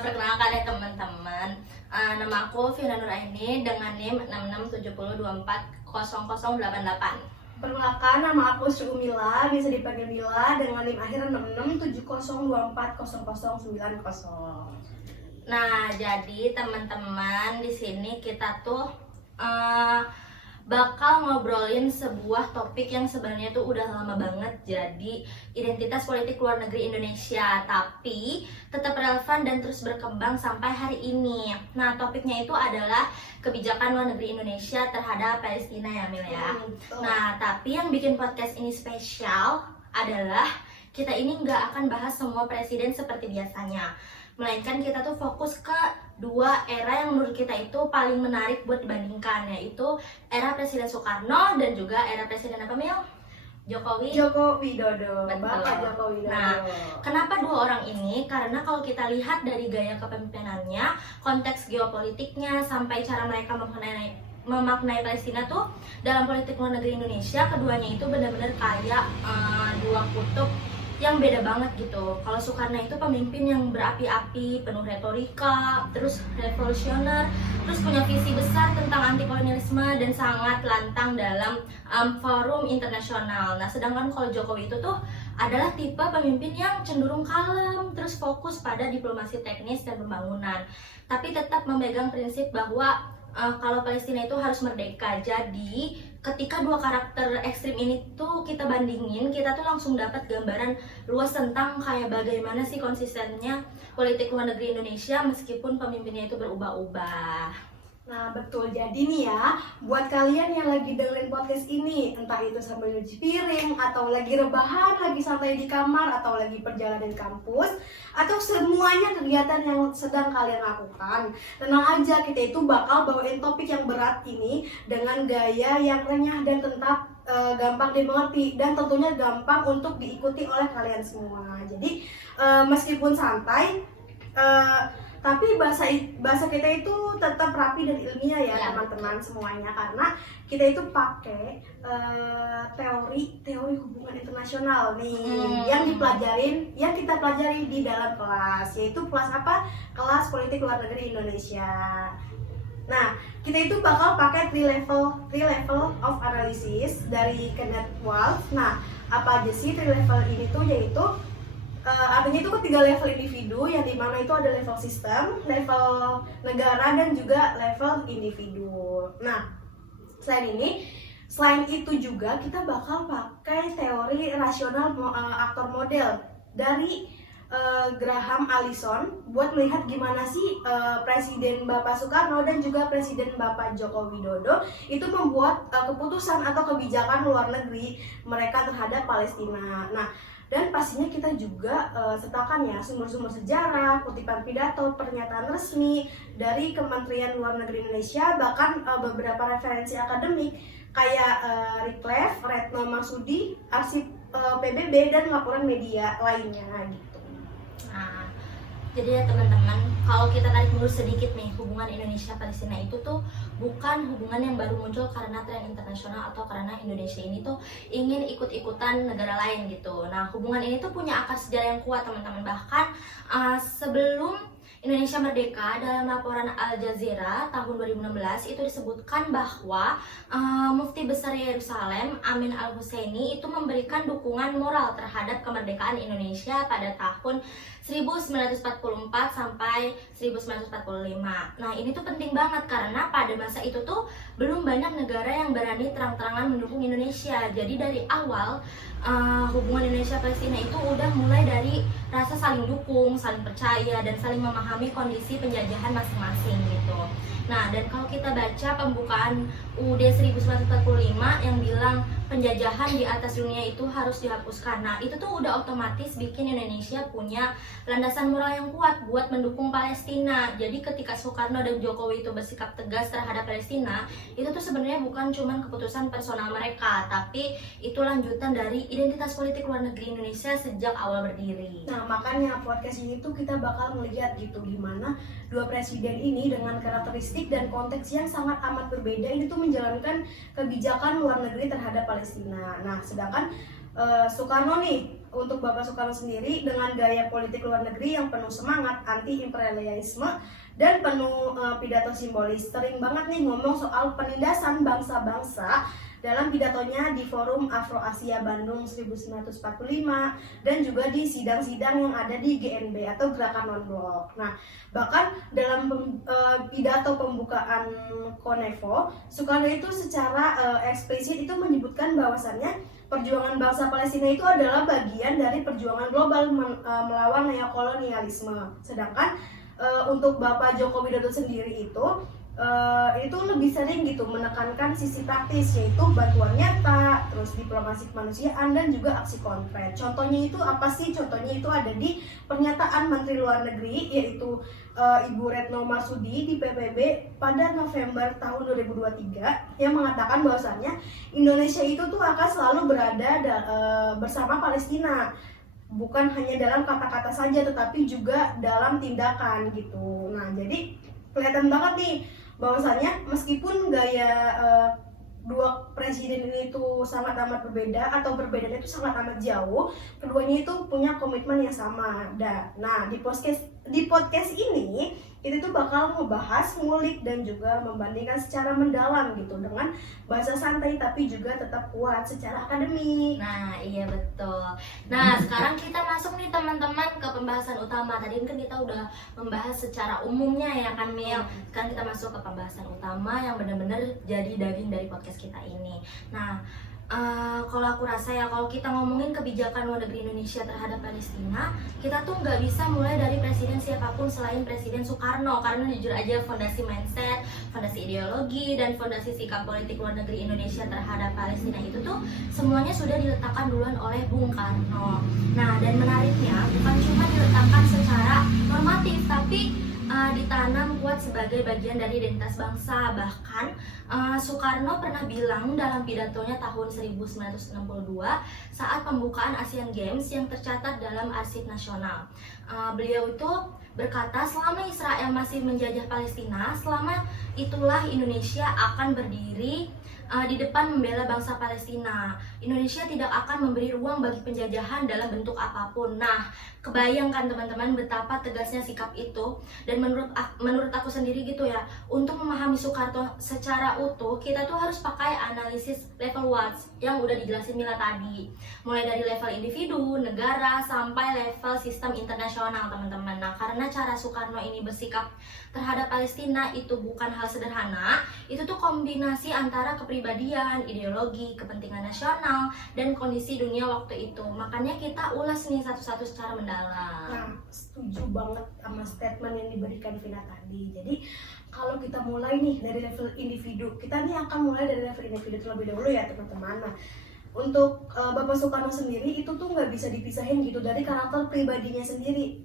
Perkenalkan ya teman-teman, nama aku Fiona Nuraini dengan NIM 6670240088. Perkenalkan, nama aku Sri Umila, bisa dipanggil Mila dengan NIM akhir 6670240090. Nah, jadi teman-teman di sini kita tuh bakal ngobrolin sebuah topik yang sebenarnya tuh udah lama banget, jadi identitas politik luar negeri Indonesia, tapi tetap relevan dan terus berkembang sampai hari ini. Nah, topiknya itu adalah kebijakan luar negeri Indonesia terhadap Palestina ya, Mil ya. Nah, tapi yang bikin podcast ini spesial adalah kita ini nggak akan bahas semua presiden seperti biasanya, melainkan kita tuh fokus ke dua era yang menurut kita itu paling menarik buat dibandingkan, yaitu era Presiden Soekarno dan juga era Presiden apa, Mil? Joko Widodo. Betul. Bapak Joko Widodo. Nah, kenapa dua orang ini? Karena kalau kita lihat dari gaya kepemimpinannya, konteks geopolitiknya, sampai cara mereka memaknai Palestina tuh dalam politik luar negeri Indonesia, keduanya itu benar-benar kayak dua kutub yang beda banget gitu. Kalau Soekarno itu pemimpin yang berapi-api, penuh retorika, terus revolusioner, terus punya visi besar tentang anti kolonialisme dan sangat lantang dalam forum internasional. Nah, sedangkan kalau Jokowi itu tuh adalah tipe pemimpin yang cenderung kalem, terus fokus pada diplomasi teknis dan pembangunan, tapi tetap memegang prinsip bahwa kalau Palestina itu harus merdeka. Jadi ketika dua karakter ekstrim ini tuh kita bandingin, kita tuh langsung dapat gambaran luas tentang kayak bagaimana sih konsistennya politik luar negeri Indonesia meskipun pemimpinnya itu berubah-ubah. Nah, betul. Jadi nih ya, buat kalian yang lagi dengerin podcast ini, entah itu sambil nyuci piring, atau lagi rebahan, lagi santai di kamar, atau lagi perjalanan kampus, atau semuanya kegiatan yang sedang kalian lakukan, tenang aja, kita itu bakal bawain topik yang berat ini dengan gaya yang renyah dan tetap gampang dimengerti, dan tentunya gampang untuk diikuti oleh kalian semua. Jadi meskipun santai, tapi bahasa kita itu tetap rapi dan ilmiah ya, teman-teman semuanya, karena kita itu pakai teori hubungan internasional nih yang kita pelajari di dalam kelas, yaitu kelas apa? Kelas politik luar negeri Indonesia. Nah, kita itu bakal pakai three level of analysis dari Kenneth Waltz. Nah, apa aja sih three level ini tuh? Yaitu artinya itu ketiga level individu, yang dimana itu ada level sistem, level negara, dan juga level individu. Nah, selain itu juga kita bakal pakai teori rasional aktor model dari Graham Allison buat melihat gimana sih Presiden Bapak Soekarno dan juga Presiden Bapak Joko Widodo itu membuat keputusan atau kebijakan luar negeri mereka terhadap Palestina. Nah, dan pastinya kita juga sertakan ya sumber-sumber sejarah, kutipan pidato, pernyataan resmi dari Kementerian Luar Negeri Indonesia, bahkan beberapa referensi akademik kayak Reclef, Retno Marsudi, arsip PBB, dan laporan media lainnya gitu. Nah, jadi ya teman-teman, kalau kita tarik mundur sedikit nih, hubungan Indonesia-Palestina itu tuh bukan hubungan yang baru muncul karena tren internasional atau karena Indonesia ini tuh ingin ikut-ikutan negara lain gitu. Nah, hubungan ini tuh punya akar sejarah yang kuat teman-teman. Bahkan sebelum Indonesia merdeka, dalam laporan Al Jazeera tahun 2016 itu disebutkan bahwa Mufti Besar Yerusalem Amin Al-Husseini itu memberikan dukungan moral terhadap kemerdekaan Indonesia pada tahun 1944 sampai 1945. Nah, ini tuh penting banget karena pada masa itu tuh belum banyak negara yang berani terang-terangan mendukung Indonesia. Jadi dari awal hubungan Indonesia-Palestina itu udah mulai dari rasa saling dukung, saling percaya, dan saling memahami kondisi penjajahan masing-masing gitu. Nah, dan kalau kita baca pembukaan UUD 1945 yang bilang penjajahan di atas dunia itu harus dihapuskan. Nah, itu tuh udah otomatis bikin Indonesia punya landasan moral yang kuat buat mendukung Palestina. Jadi ketika Soekarno dan Jokowi itu bersikap tegas terhadap Palestina, itu tuh sebenarnya bukan cuma keputusan personal mereka, tapi itu lanjutan dari identitas politik luar negeri Indonesia sejak awal berdiri. Nah, makanya podcast ini tuh kita bakal melihat gitu gimana dua presiden ini dengan karakteristik dan konteks yang sangat amat berbeda ini tuh menjalankan kebijakan luar negeri terhadap Palestina. Nah, sedangkan Soekarno nih untuk Bapak Soekarno sendiri dengan gaya politik luar negeri yang penuh semangat anti imperialisme dan penuh pidato simbolis. Sering banget nih ngomong soal penindasan bangsa-bangsa dalam pidatonya di Forum Afro-Asia Bandung 1945 dan juga di sidang-sidang yang ada di GNB atau Gerakan Non-Blok. Nah, bahkan dalam pidato pembukaan Konevo, Soekarno itu secara eksplisit itu menyebutkan bahwasannya perjuangan bangsa Palestina itu adalah bagian dari perjuangan global melawan neokolonialisme. Sedangkan untuk Bapak Joko Widodo sendiri itu lebih sering gitu menekankan sisi praktis, yaitu bantuan nyata, terus diplomasi kemanusiaan dan juga aksi konkret. Contohnya itu apa sih? Contohnya itu ada di pernyataan Menteri Luar Negeri yaitu Ibu Retno Marsudi di PBB pada November tahun 2023 yang mengatakan bahwasannya Indonesia itu tuh akan selalu berada bersama Palestina, bukan hanya dalam kata-kata saja tetapi juga dalam tindakan gitu. Nah, jadi kelihatan banget nih bahwasanya meskipun gaya dua presiden ini tuh sangat amat berbeda atau perbedaannya itu sangat amat jauh, keduanya itu punya komitmen yang sama. Nah, di podcast ini kita tuh bakal ngebahas, ngulik dan juga membandingkan secara mendalam gitu dengan bahasa santai tapi juga tetap kuat secara akademik. Nah, iya betul. Nah, sekarang kita masuk nih teman-teman ke pembahasan utama. Tadi kan kita udah membahas secara umumnya ya kan Mil. Sekarang kita masuk ke pembahasan utama yang benar-benar jadi daging dari podcast kita ini. Nah, kalau aku rasa ya, kalau kita ngomongin kebijakan luar negeri Indonesia terhadap Palestina, kita tuh nggak bisa mulai dari presiden siapapun selain Presiden Soekarno, karena jujur aja fondasi mindset, fondasi ideologi, dan fondasi sikap politik luar negeri Indonesia terhadap Palestina itu tuh semuanya sudah diletakkan duluan oleh Bung Karno. Nah, dan menariknya bukan cuma diletakkan secara normatif, tapi ditanam kuat sebagai bagian dari identitas bangsa. Bahkan Soekarno pernah bilang dalam pidatonya tahun 1962 saat pembukaan Asian Games yang tercatat dalam arsip nasional. Beliau itu berkata, selama Israel masih menjajah Palestina, selama itulah Indonesia akan berdiri di depan membela bangsa Palestina. Indonesia tidak akan memberi ruang bagi penjajahan dalam bentuk apapun. Nah, kebayangkan teman-teman betapa tegasnya sikap itu. Dan menurut aku sendiri gitu ya, untuk memahami Soekarno secara utuh, kita tuh harus pakai analisis level Watts yang udah dijelasin Mila tadi. Mulai dari level individu, negara, sampai level sistem internasional teman-teman. Nah, karena cara Soekarno ini bersikap terhadap Palestina itu bukan hal sederhana, itu tuh kombinasi antara kepribadian, ideologi, kepentingan nasional, dan kondisi dunia waktu itu. Makanya kita ulas nih satu-satu secara mendalam. Nah, setuju banget sama statement yang diberikan Vina tadi. Jadi kalau kita mulai nih dari level individu, kita nih akan mulai dari level individu terlebih dahulu ya teman-teman. Nah, untuk Bapak Soekarno sendiri itu tuh nggak bisa dipisahin gitu dari karakter pribadinya sendiri.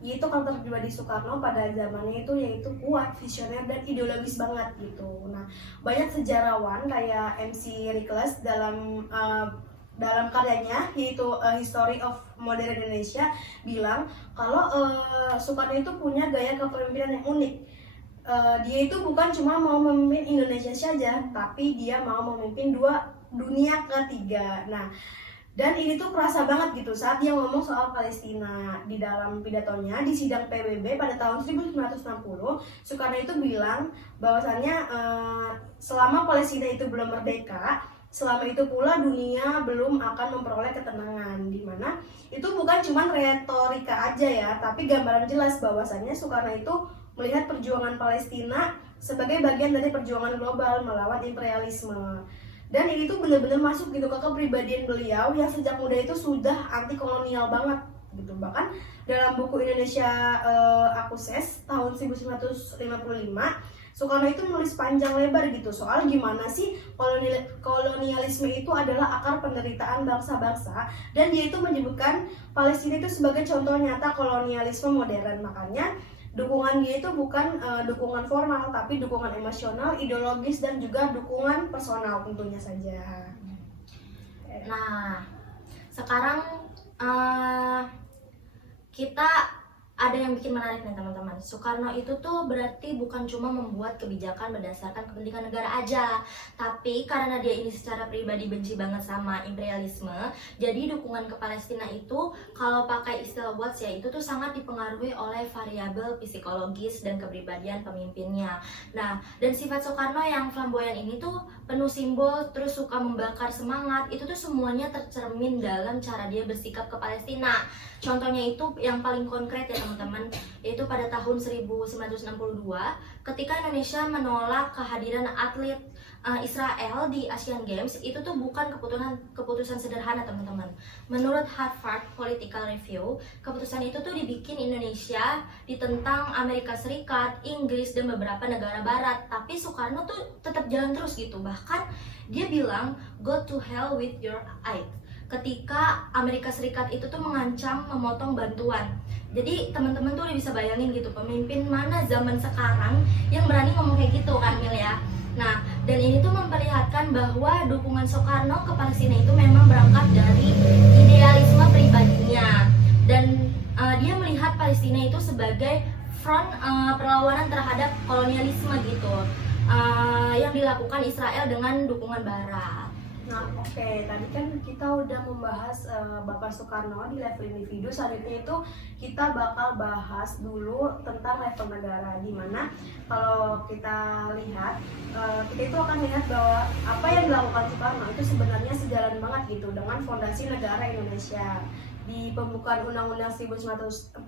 Yaitu karakter pribadi Soekarno pada zamannya itu yaitu kuat, visioner dan ideologis banget gitu. Nah, banyak sejarawan kayak MC Rickles dalam karyanya yaitu History of Modern Indonesia bilang kalau Soekarno itu punya gaya kepemimpinan yang unik. Dia itu bukan cuma mau memimpin Indonesia saja, tapi dia mau memimpin dunia ketiga. Nah, dan ini tuh kerasa banget gitu saat dia ngomong soal Palestina di dalam pidatonya di sidang PBB pada tahun 1960. Soekarno itu bilang bahwasannya selama Palestina itu belum merdeka, selama itu pula dunia belum akan memperoleh ketenangan. Dimana itu bukan cuma retorika aja ya, tapi gambaran jelas bahwasannya Soekarno itu melihat perjuangan Palestina sebagai bagian dari perjuangan global melawan imperialisme. Dan ini tuh benar-benar masuk gitu ke kepribadian beliau yang sejak muda itu sudah anti kolonial banget gitu. Bahkan dalam buku Indonesia Akuses tahun 1955, Soekarno itu menulis panjang lebar gitu soal gimana sih kolonialisme itu adalah akar penderitaan bangsa-bangsa, dan dia itu menyebutkan Palestina itu sebagai contoh nyata kolonialisme modern. Makanya dukungan dia itu bukan dukungan formal, tapi dukungan emosional, ideologis, dan juga dukungan personal tentunya saja. Nah, sekarang kita ada yang bikin menarik nih teman-teman. Soekarno itu tuh berarti bukan cuma membuat kebijakan berdasarkan kepentingan negara aja, tapi karena dia ini secara pribadi benci banget sama imperialisme, jadi dukungan ke Palestina itu kalau pakai istilah Watts ya, itu tuh sangat dipengaruhi oleh variabel psikologis dan kepribadian pemimpinnya. Nah, dan sifat Soekarno yang flamboyan ini tuh penuh simbol, terus suka membakar semangat, itu tuh semuanya tercermin dalam cara dia bersikap ke Palestina. Contohnya itu yang paling konkret ya teman-teman, yaitu pada tahun 1962 ketika Indonesia menolak kehadiran atlet Israel di Asian Games. Itu tuh bukan keputusan sederhana teman-teman. Menurut Harvard Political Review, keputusan itu tuh dibikin Indonesia, ditentang Amerika Serikat, Inggris, dan beberapa negara barat. Tapi Soekarno tuh tetap jalan terus gitu. Bahkan dia bilang, "Go to hell with your aid," ketika Amerika Serikat itu tuh mengancam memotong bantuan. Jadi teman-teman tuh udah bisa bayangin gitu, pemimpin mana zaman sekarang yang berani ngomong kayak gitu kan Mil ya. Nah, dan ini tuh memperlihatkan bahwa dukungan Soekarno ke Palestina itu memang berangkat dari idealisme pribadinya. Dan dia melihat Palestina itu sebagai front perlawanan terhadap kolonialisme gitu, yang dilakukan Israel dengan dukungan Barat. Nah, oke, tadi kan kita udah membahas Bapak Soekarno di level individu. Selanjutnya itu kita bakal bahas dulu tentang level negara, dimana kalau kita lihat, kita itu akan lihat bahwa apa yang dilakukan Soekarno itu sebenarnya sejalan banget gitu dengan fondasi negara Indonesia. Di pembukaan Undang-Undang 1945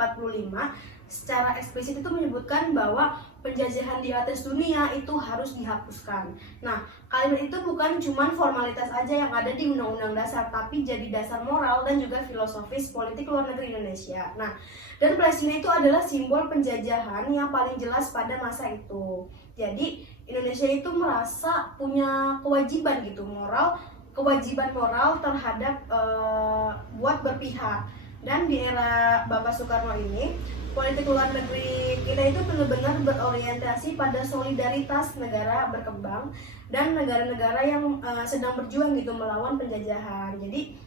secara eksplisit itu menyebutkan bahwa penjajahan di atas dunia itu harus dihapuskan. Nah, kalimat itu bukan cuma formalitas aja yang ada di Undang-Undang Dasar, tapi jadi dasar moral dan juga filosofis politik luar negeri Indonesia. Nah, dan Palestina itu adalah simbol penjajahan yang paling jelas pada masa itu. Jadi, Indonesia itu merasa punya kewajiban gitu, kewajiban moral terhadap buat berpihak. Dan di era Bapak Soekarno ini, politik luar negeri kita itu benar-benar berorientasi pada solidaritas negara berkembang dan negara-negara yang sedang berjuang gitu melawan penjajahan. Jadi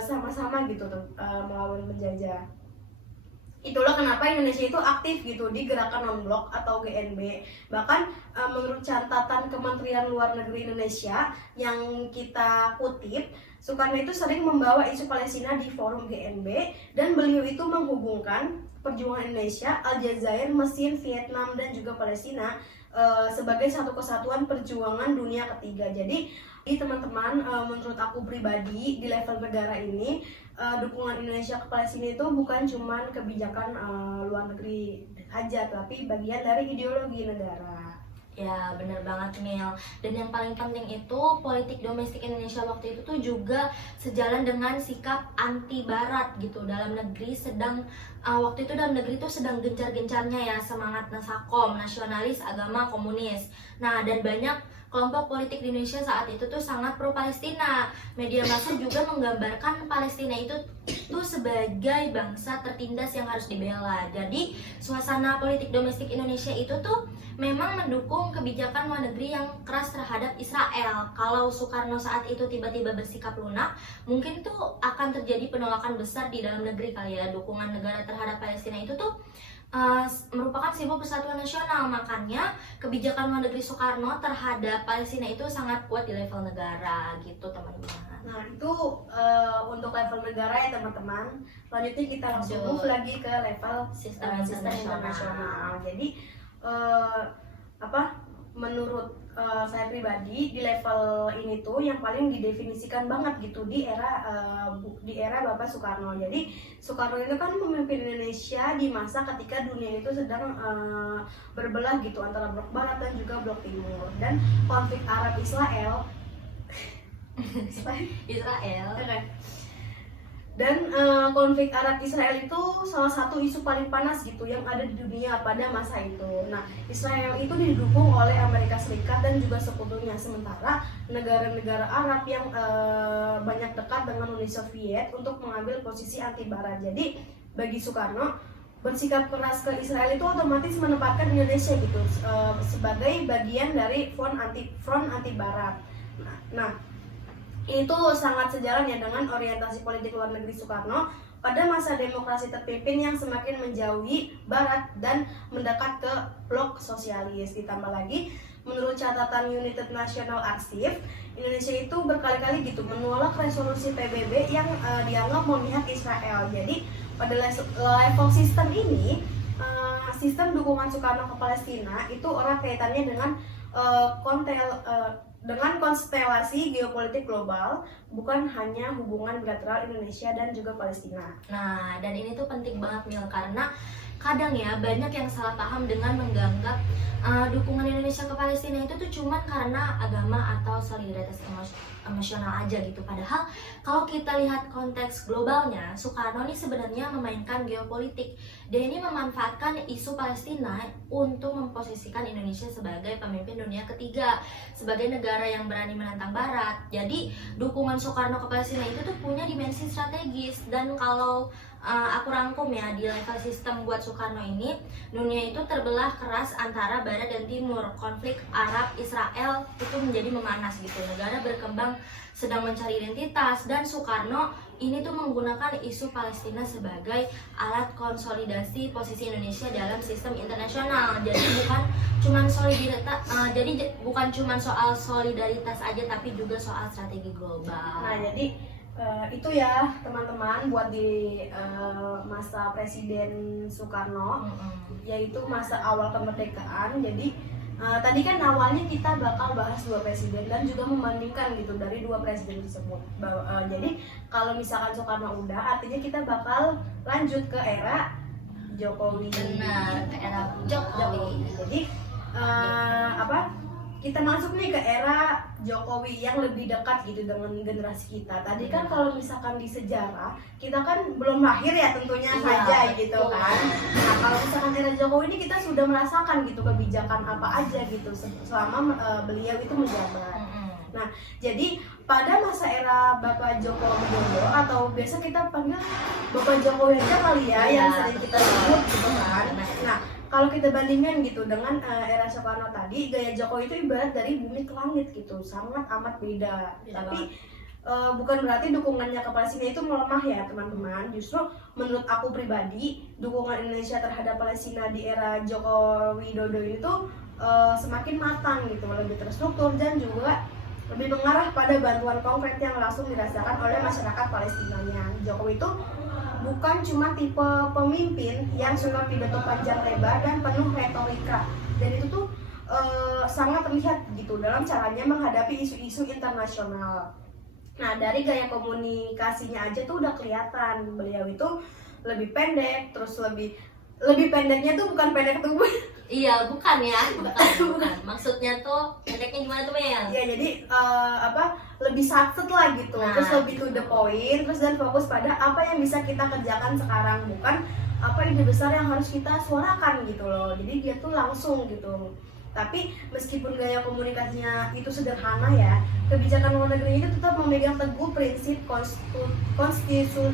sama-sama gitu melawan penjajah. Itulah kenapa Indonesia itu aktif gitu di gerakan non-blok atau GNB. Bahkan menurut catatan Kementerian Luar Negeri Indonesia yang kita kutip, Soekarno itu sering membawa isu Palestina di forum GNB dan beliau itu menghubungkan perjuangan Indonesia, Aljazair, Mesir, Vietnam, dan juga Palestina sebagai satu kesatuan perjuangan dunia ketiga. Jadi teman-teman, menurut aku pribadi di level negara ini, dukungan Indonesia ke Palestina itu bukan cuma kebijakan luar negeri aja, tapi bagian dari ideologi negara. Ya benar banget Mil. Dan yang paling penting itu politik domestik Indonesia waktu itu tuh juga sejalan dengan sikap anti barat gitu. Dalam negeri waktu itu dalam negeri tuh sedang gencar-gencarnya ya semangat nasakom, nasionalis, agama, komunis. Nah, dan banyak kelompok politik di Indonesia saat itu tuh sangat pro Palestina. Media massa juga menggambarkan Palestina itu tuh sebagai bangsa tertindas yang harus dibela. Jadi suasana politik domestik Indonesia itu tuh memang mendukung kebijakan luar negeri yang keras terhadap Israel. Kalau Soekarno saat itu tiba-tiba bersikap lunak, mungkin tuh akan terjadi penolakan besar di dalam negeri kali ya. Dukungan negara terhadap Palestina itu tuh merupakan simbol persatuan nasional. Makanya kebijakan luar negeri Soekarno terhadap Palestina itu sangat kuat di level negara gitu teman-teman. Nah itu untuk level negara ya teman-teman. Selanjutnya kita langsung move lagi ke level sistem internasional. Jadi menurut saya pribadi di level ini tuh yang paling didefinisikan banget gitu di era Bapak Soekarno. Jadi Soekarno itu kan memimpin Indonesia di masa ketika dunia itu sedang berbelah gitu antara blok barat dan juga blok timur, dan konflik Arab Israel dan konflik Arab Israel itu salah satu isu paling panas gitu yang ada di dunia pada masa itu. Nah, Israel itu didukung oleh Amerika Serikat dan juga sekutunya, sementara negara-negara Arab yang banyak dekat dengan Uni Soviet untuk mengambil posisi anti Barat. Jadi bagi Soekarno, bersikap keras ke Israel itu otomatis menempatkan Indonesia gitu sebagai bagian dari front anti Barat. Nah, itu sangat sejalan ya dengan orientasi politik luar negeri Soekarno. pada masa demokrasi terpimpin yang semakin menjauhi barat dan mendekat ke blok sosialis. Ditambah lagi, menurut catatan United National Archive, Indonesia itu berkali-kali gitu menolak resolusi PBB yang dianggap memihak Israel. Jadi pada level sistem ini, sistem dukungan Soekarno ke Palestina itu erat kaitannya dengan dengan konstelasi geopolitik global, bukan hanya hubungan bilateral Indonesia dan juga Palestina. Nah, dan ini tuh penting banget Mil, karena kadang ya banyak yang salah paham dengan menganggap dukungan Indonesia ke Palestina itu tuh cuman karena agama atau solidaritas emosional aja gitu. Padahal kalau kita lihat konteks globalnya, Soekarno ini sebenarnya memainkan geopolitik. Dia ini memanfaatkan isu Palestina untuk memposisikan Indonesia sebagai pemimpin dunia ketiga, sebagai negara yang berani menantang Barat. Jadi dukungan Soekarno ke Palestina itu tuh punya dimensi strategis. Dan kalau aku rangkum ya, di level sistem buat Soekarno ini, dunia itu terbelah keras antara Barat dan Timur. Konflik Arab Israel itu menjadi memanas gitu. Negara berkembang sedang mencari identitas, dan Soekarno ini tuh menggunakan isu Palestina sebagai alat konsolidasi posisi Indonesia dalam sistem internasional. Jadi bukan cuma soal solidaritas aja, tapi juga soal strategi global. Nah, jadi itu ya teman-teman buat di masa Presiden Soekarno, yaitu masa awal kemerdekaan. Jadi tadi kan awalnya kita bakal bahas dua presiden dan juga membandingkan gitu dari dua presiden tersebut. Jadi kalau misalkan Soekarno udah, artinya kita bakal lanjut ke era Jokowi. Benar, ke era Jokowi. Jadi kita masuk nih ke era Jokowi yang lebih dekat gitu dengan generasi kita. Tadi kan kalau misalkan di sejarah, kita kan belum lahir ya tentunya saja gitu kan. Nah, kalau misalkan era Jokowi ini kita sudah merasakan gitu kebijakan apa aja gitu selama beliau itu menjabat. Nah, jadi pada masa era Bapak Joko Widodo, atau biasa kita panggil Bapak Jokowi aja kali ya, yang sering kita sebut gitu kan. Nah, kalau kita bandingkan gitu dengan era Soekarno tadi, gaya Jokowi itu ibarat dari bumi ke langit gitu, sangat amat beda. Tapi bukan berarti dukungannya ke Palestina itu melemah ya teman-teman. Justru menurut aku pribadi, dukungan Indonesia terhadap Palestina di era Joko Widodo itu semakin matang gitu, lebih terstruktur dan juga lebih mengarah pada bantuan konkret yang langsung dirasakan oleh masyarakat Palestinanya. Jokowi itu bukan cuma tipe pemimpin yang suka pidato panjang lebar dan penuh retorika, dan itu tuh sangat terlihat gitu dalam caranya menghadapi isu-isu internasional. Nah, dari gaya komunikasinya aja tuh udah kelihatan beliau itu lebih pendek, terus lebih pendeknya tuh bukan pendek tubuh. Iya, bukan. Maksudnya tuh pendeknya gimana tuh Mel? Ya, jadi lebih satset lah gitu, terus lebih to the point, terus dan fokus pada apa yang bisa kita kerjakan sekarang, bukan apa ide besar yang harus kita suarakan gitu loh. Jadi dia tuh langsung gitu. Tapi meskipun gaya komunikasinya itu sederhana ya, kebijakan luar negeri itu tetap memegang teguh prinsip konstitusi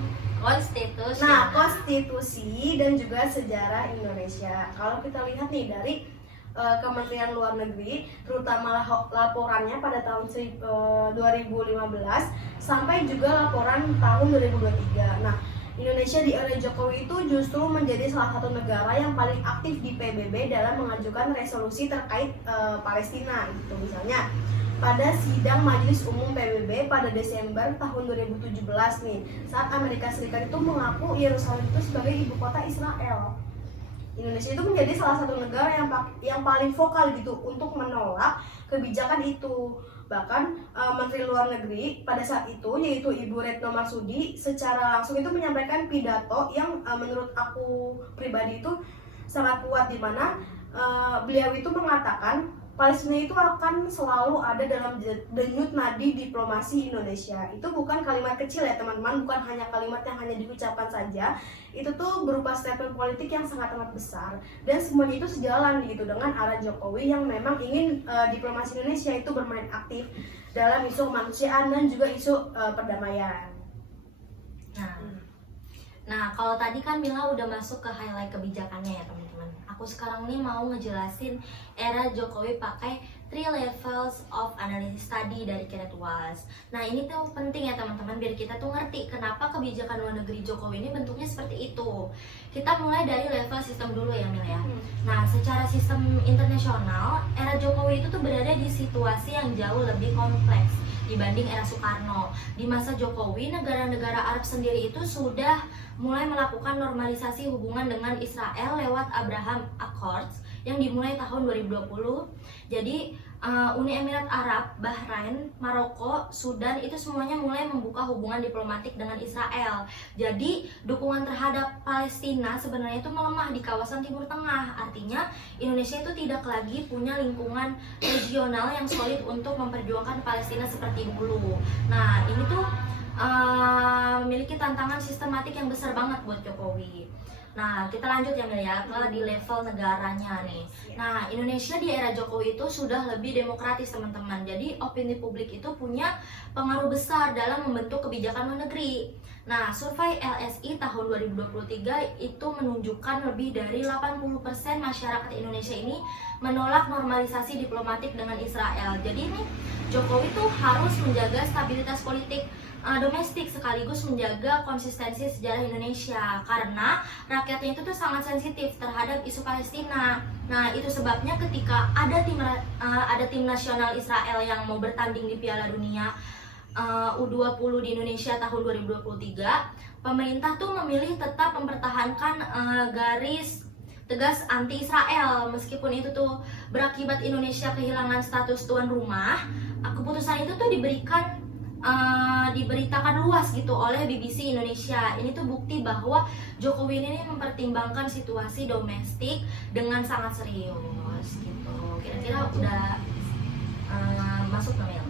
dan juga sejarah Indonesia. Kalau kita lihat nih dari Kementerian Luar Negeri, terutama laporannya pada tahun 2015 sampai juga laporan tahun 2023. Nah, Indonesia di era Jokowi itu justru menjadi salah satu negara yang paling aktif di PBB dalam mengajukan resolusi terkait Palestina gitu. Misalnya pada sidang Majelis Umum PBB pada Desember tahun 2017 nih, saat Amerika Serikat itu mengaku Yerusalem itu sebagai ibu kota Israel. Indonesia itu menjadi salah satu negara yang paling vokal gitu untuk menolak kebijakan itu. Bahkan Menteri Luar Negeri pada saat itu, yaitu Ibu Retno Marsudi, secara langsung itu menyampaikan pidato yang menurut aku pribadi itu sangat kuat, di mana beliau itu mengatakan Palestina itu akan selalu ada dalam denyut nadi diplomasi Indonesia. Itu bukan kalimat kecil ya teman-teman, bukan hanya kalimat yang hanya diucapkan saja. Itu tuh berupa statement politik yang sangat amat besar. Dan semuanya itu sejalan gitu dengan arah Jokowi yang memang ingin diplomasi Indonesia itu bermain aktif dalam isu kemanusiaan dan juga isu perdamaian. Nah, kalau tadi kan Mila udah masuk ke highlight kebijakannya ya teman-teman. Aku sekarang nih mau ngejelasin era Jokowi pakai Three Levels of Analysis Study dari Kenneth Walsh. Nah ini tuh penting ya teman-teman, biar kita tuh ngerti kenapa kebijakan luar negeri Jokowi ini bentuknya seperti itu. Kita mulai dari level sistem dulu ya Mil ya. Nah secara sistem internasional, era Jokowi itu tuh berada di situasi yang jauh lebih kompleks dibanding era Soekarno. Di masa Jokowi, negara-negara Arab sendiri itu sudah mulai melakukan normalisasi hubungan dengan Israel lewat Abraham Accords yang dimulai tahun 2020. Jadi Uni Emirat Arab, Bahrain, Maroko, Sudan itu semuanya mulai membuka hubungan diplomatik dengan Israel. Jadi dukungan terhadap Palestina sebenarnya itu melemah di kawasan Timur Tengah. Artinya Indonesia itu tidak lagi punya lingkungan regional yang solid untuk memperjuangkan Palestina seperti dulu. Nah ini tuh memiliki tantangan sistematik yang besar banget buat Jokowi. Nah, kita lanjut ya Mel ya, ke di level negaranya nih. Nah, Indonesia di era Jokowi itu sudah lebih demokratis teman-teman. Jadi, opini publik itu punya pengaruh besar dalam membentuk kebijakan luar negeri. Nah, survei LSI tahun 2023 itu menunjukkan lebih dari 80% masyarakat Indonesia ini menolak normalisasi diplomatik dengan Israel. Jadi ini Jokowi tuh harus menjaga stabilitas politik domestik sekaligus menjaga konsistensi sejarah Indonesia karena rakyatnya itu tuh sangat sensitif terhadap isu Palestina. Nah itu sebabnya ketika ada tim nasional Israel yang mau bertanding di Piala Dunia U20 di Indonesia tahun 2023, pemerintah tuh memilih tetap mempertahankan garis tegas anti Israel meskipun itu tuh berakibat Indonesia kehilangan status tuan rumah. Keputusan itu tuh diberitakan luas gitu oleh BBC Indonesia. Ini tuh bukti bahwa Jokowi ini mempertimbangkan situasi domestik dengan sangat serius gitu. Kira-kira udah masuk nggak ya?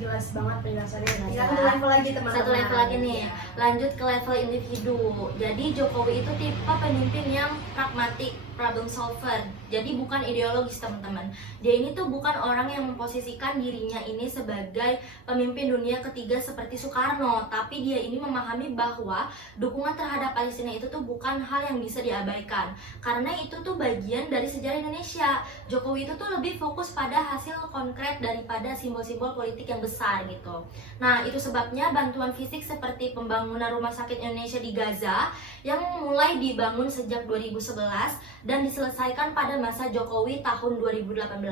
Jelas banget penjelasannya. Kita Jelas. satu level lagi teman-teman. Satu level lagi nih, lanjut ke level individu. Jadi Jokowi itu tipe pemimpin yang pragmatik, problem solver. Jadi bukan ideologis teman-teman. Dia ini tuh bukan orang yang memposisikan dirinya ini sebagai pemimpin dunia ketiga seperti Soekarno, tapi dia ini memahami bahwa dukungan terhadap Palestina itu tuh bukan hal yang bisa diabaikan. Karena itu tuh bagian dari sejarah Indonesia. Jokowi itu tuh lebih fokus pada hasil konkret daripada simbol-simbol politik yang besar gitu. Nah, itu sebabnya bantuan fisik seperti pembangunan rumah sakit Indonesia di Gaza yang mulai dibangun sejak 2011 dan diselesaikan pada masa Jokowi tahun 2018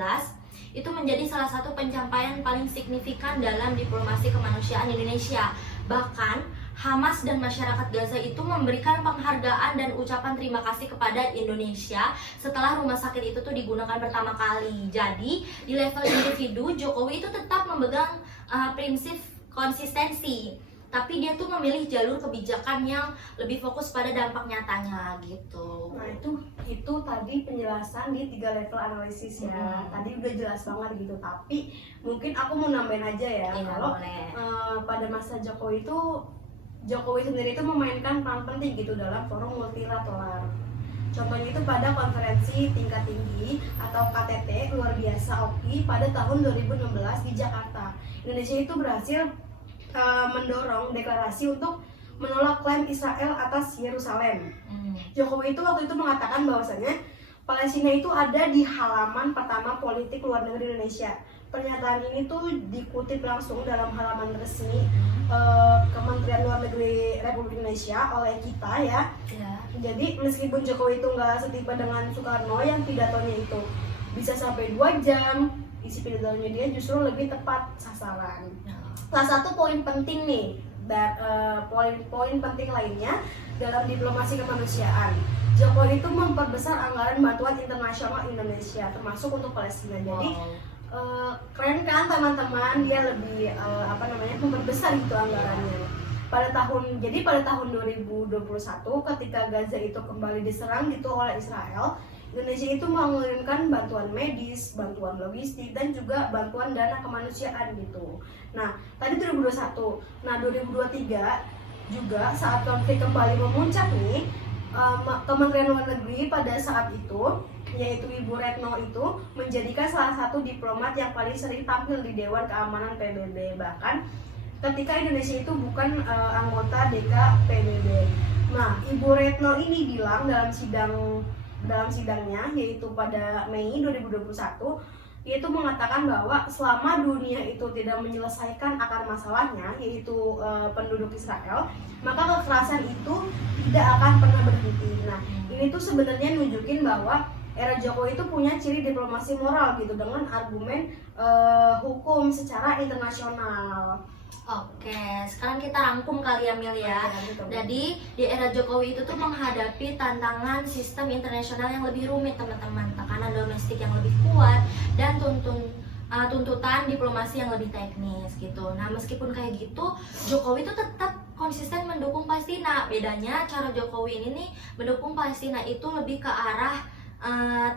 itu menjadi salah satu pencapaian paling signifikan dalam diplomasi kemanusiaan Indonesia. Bahkan Hamas dan masyarakat Gaza itu memberikan penghargaan dan ucapan terima kasih kepada Indonesia setelah rumah sakit itu tuh digunakan pertama kali. Jadi di level individu Jokowi itu tetap memegang prinsip konsistensi, tapi dia tuh memilih jalur kebijakan yang lebih fokus pada dampak nyatanya gitu. Nah itu tadi penjelasan di 3 level analisis ya. Tadi udah jelas banget gitu. Tapi mungkin aku mau nambahin aja ya. Kalau pada masa Jokowi itu Jokowi sendiri itu memainkan peran penting gitu dalam forum multilateral. Contohnya itu pada konferensi tingkat tinggi atau KTT luar biasa OKI pada tahun 2016 di Jakarta. Indonesia itu berhasil mendorong deklarasi untuk menolak klaim Israel atas Yerusalem. Jokowi itu waktu itu mengatakan bahwasanya Palestina itu ada di halaman pertama politik luar negeri Indonesia. Pernyataan ini tuh dikutip langsung dalam halaman resmi Kementerian Luar Negeri Republik Indonesia oleh kita ya. Jadi meskipun Jokowi itu nggak setipe dengan Soekarno yang pidatonya itu bisa sampai 2 jam, isi pidatonya dia justru lebih tepat sasaran. Salah satu poin penting nih, poin penting lainnya dalam diplomasi kemanusiaan, Jokowi itu memperbesar anggaran bantuan internasional Indonesia termasuk untuk Palestina. Jadi keren kan teman-teman, dia lebih memperbesar gitu anggarannya. Pada tahun 2021 ketika Gaza itu kembali diserang gitu oleh Israel, Indonesia itu mengirimkan bantuan medis, bantuan logistik, dan juga bantuan dana kemanusiaan gitu. Nah, tadi 2021. Nah, 2023 juga saat konflik kembali memuncak nih, Kementerian Luar Negeri pada saat itu, yaitu Ibu Retno itu menjadikan salah satu diplomat yang paling sering tampil di Dewan Keamanan PBB. Bahkan ketika Indonesia itu bukan anggota DK PBB. Nah, Ibu Retno ini bilang dalam sidangnya, yaitu pada Mei 2021, Dia itu mengatakan bahwa selama dunia itu tidak menyelesaikan akar masalahnya, yaitu penduduk Israel, maka kekerasan itu tidak akan pernah berhenti. Nah, ini tuh sebenarnya nunjukin bahwa era Jokowi itu punya ciri diplomasi moral gitu, dengan argumen hukum secara internasional. Oke, sekarang kita rangkum kali ya Mil ya. Jadi di era Jokowi itu tuh menghadapi tantangan sistem internasional yang lebih rumit teman-teman, tekanan domestik yang lebih kuat dan tuntutan diplomasi yang lebih teknis gitu. Nah meskipun kayak gitu, Jokowi itu tetap konsisten mendukung Palestina. Bedanya cara Jokowi ini nih mendukung Palestina itu lebih ke arah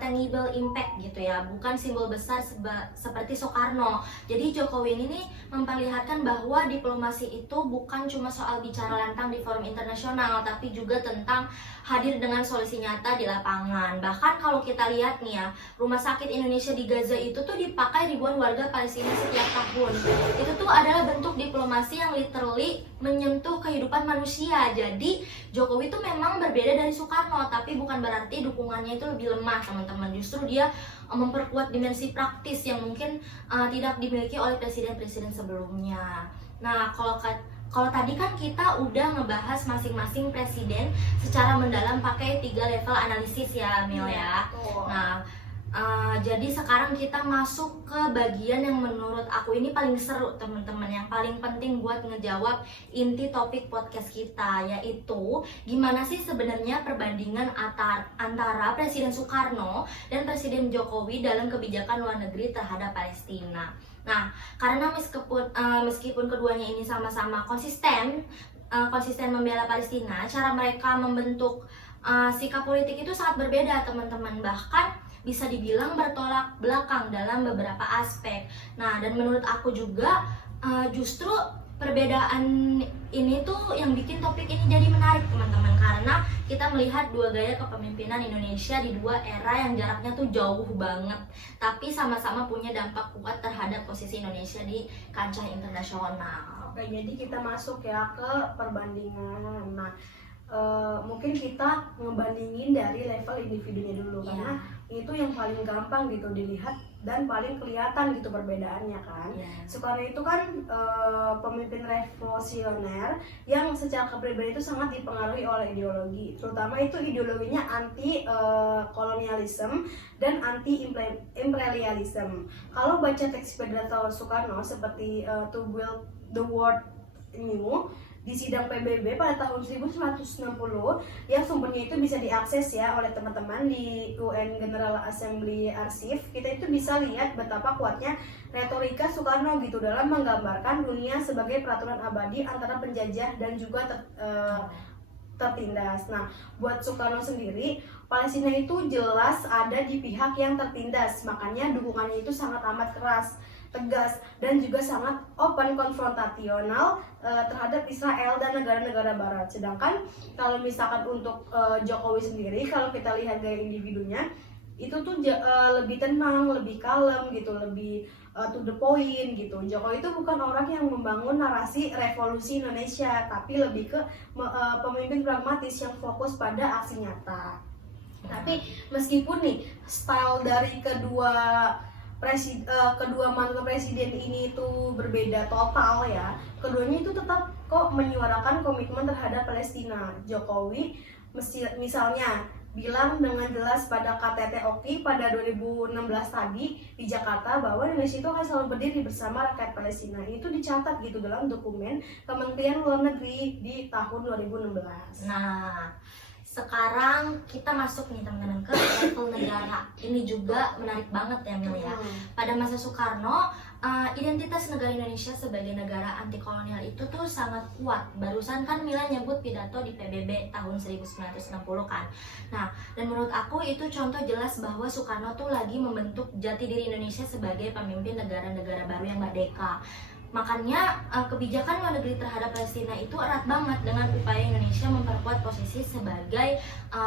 tangible impact gitu ya, bukan simbol besar seperti Soekarno. Jadi Jokowi ini nih memperlihatkan bahwa diplomasi itu bukan cuma soal bicara lantang di forum internasional, tapi juga tentang hadir dengan solusi nyata di lapangan. Bahkan kalau kita lihat nih ya, rumah sakit Indonesia di Gaza itu tuh dipakai ribuan warga Palestina setiap tahun. Itu tuh adalah bentuk diplomasi yang literally menyentuh kehidupan manusia. Jadi Jokowi itu memang berbeda dari Soekarno, tapi bukan berarti dukungannya itu lebih lemah teman-teman. Justru dia memperkuat dimensi praktis yang mungkin tidak dimiliki oleh presiden-presiden sebelumnya. Nah kalau tadi kan kita udah ngebahas masing-masing presiden secara mendalam pakai 3 level analisis ya Mil ya. Nah jadi sekarang kita masuk ke bagian yang menurut aku ini paling seru teman-teman, yang paling penting buat ngejawab inti topik podcast kita, yaitu gimana sih sebenarnya perbandingan antara Presiden Soekarno dan Presiden Jokowi dalam kebijakan luar negeri terhadap Palestina. Nah, karena meskipun keduanya ini sama-sama konsisten membela Palestina, cara mereka membentuk sikap politik itu sangat berbeda teman-teman. Bahkan bisa dibilang bertolak belakang dalam beberapa aspek. Nah, dan menurut aku juga justru perbedaan ini tuh yang bikin topik ini jadi menarik teman-teman, karena kita melihat dua gaya kepemimpinan Indonesia di dua era yang jaraknya tuh jauh banget, tapi sama-sama punya dampak kuat terhadap posisi Indonesia di kancah internasional. Oke, jadi kita masuk ya ke perbandingan. Nah, mungkin kita ngebandingin dari level individunya dulu, karena itu yang paling gampang gitu dilihat dan paling kelihatan gitu perbedaannya kan. Soekarno itu kan pemimpin revolusioner yang secara kepribadian itu sangat dipengaruhi oleh ideologi, terutama itu ideologinya anti kolonialisme dan anti imperialisme. Kalau baca teks pidato Soekarno seperti To Build the World New di sidang PBB pada tahun 1960 yang sumbernya itu bisa diakses ya oleh teman-teman di UN General Assembly Archive, kita itu bisa lihat betapa kuatnya retorika Soekarno gitu dalam menggambarkan dunia sebagai peraturan abadi antara penjajah dan juga tertindas. Nah, buat Soekarno sendiri, Palestina itu jelas ada di pihak yang tertindas, makanya dukungannya itu sangat amat keras, tegas, dan juga sangat open konfrontasional terhadap Israel dan negara-negara barat. Sedangkan kalau misalkan untuk Jokowi sendiri, kalau kita lihat gaya individunya itu tuh lebih tenang, lebih kalem gitu, lebih to the point gitu. Jokowi itu bukan orang yang membangun narasi revolusi Indonesia, tapi lebih ke pemimpin pragmatis yang fokus pada aksi nyata. Tapi meskipun nih style dari kedua mantan presiden ini itu berbeda total ya, keduanya itu tetap kok menyuarakan komitmen terhadap Palestina. Jokowi misalnya bilang dengan jelas pada KTT OKI pada 2016 tadi di Jakarta bahwa Indonesia itu akan selalu berdiri bersama rakyat Palestina. Itu dicatat gitu dalam dokumen Kementerian Luar Negeri di tahun 2016. Nah, sekarang kita masuk nih teman-teman ke level negara. Ini juga menarik banget ya Mil ya. Pada masa Soekarno, identitas negara Indonesia sebagai negara anti kolonial itu tuh sangat kuat. Barusan kan Mila nyebut pidato di PBB tahun 1960 kan. Nah, dan menurut aku itu contoh jelas bahwa Soekarno tuh lagi membentuk jati diri Indonesia sebagai pemimpin negara-negara baru yang merdeka. Makanya kebijakan luar negeri terhadap Palestina itu erat banget dengan upaya Indonesia memperkuat posisi sebagai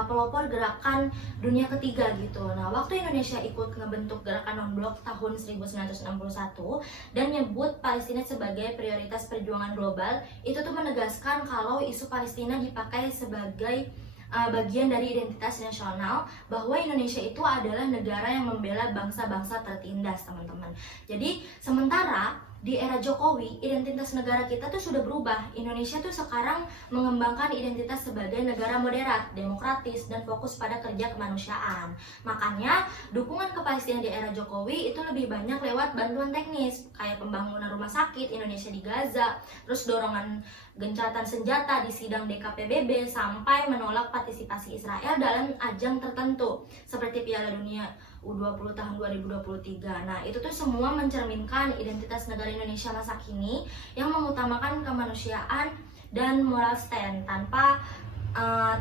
pelopor gerakan dunia ketiga gitu. Nah, waktu Indonesia ikut ngebentuk gerakan non-blok tahun 1961 dan nyebut Palestina sebagai prioritas perjuangan global, itu tuh menegaskan kalau isu Palestina dipakai sebagai bagian dari identitas nasional, bahwa Indonesia itu adalah negara yang membela bangsa-bangsa tertindas, teman-teman. Jadi sementara di era Jokowi, identitas negara kita tuh sudah berubah. Indonesia tuh sekarang mengembangkan identitas sebagai negara moderat, demokratis, dan fokus pada kerja kemanusiaan. Makanya, dukungan ke Palestina di era Jokowi itu lebih banyak lewat bantuan teknis, kayak pembangunan rumah sakit Indonesia di Gaza, terus dorongan gencatan senjata di sidang DKPBB, sampai menolak partisipasi Israel dalam ajang tertentu, seperti Piala Dunia U20 tahun 2023. Nah, itu tuh semua mencerminkan identitas negara Indonesia masa kini yang mengutamakan kemanusiaan dan moral stand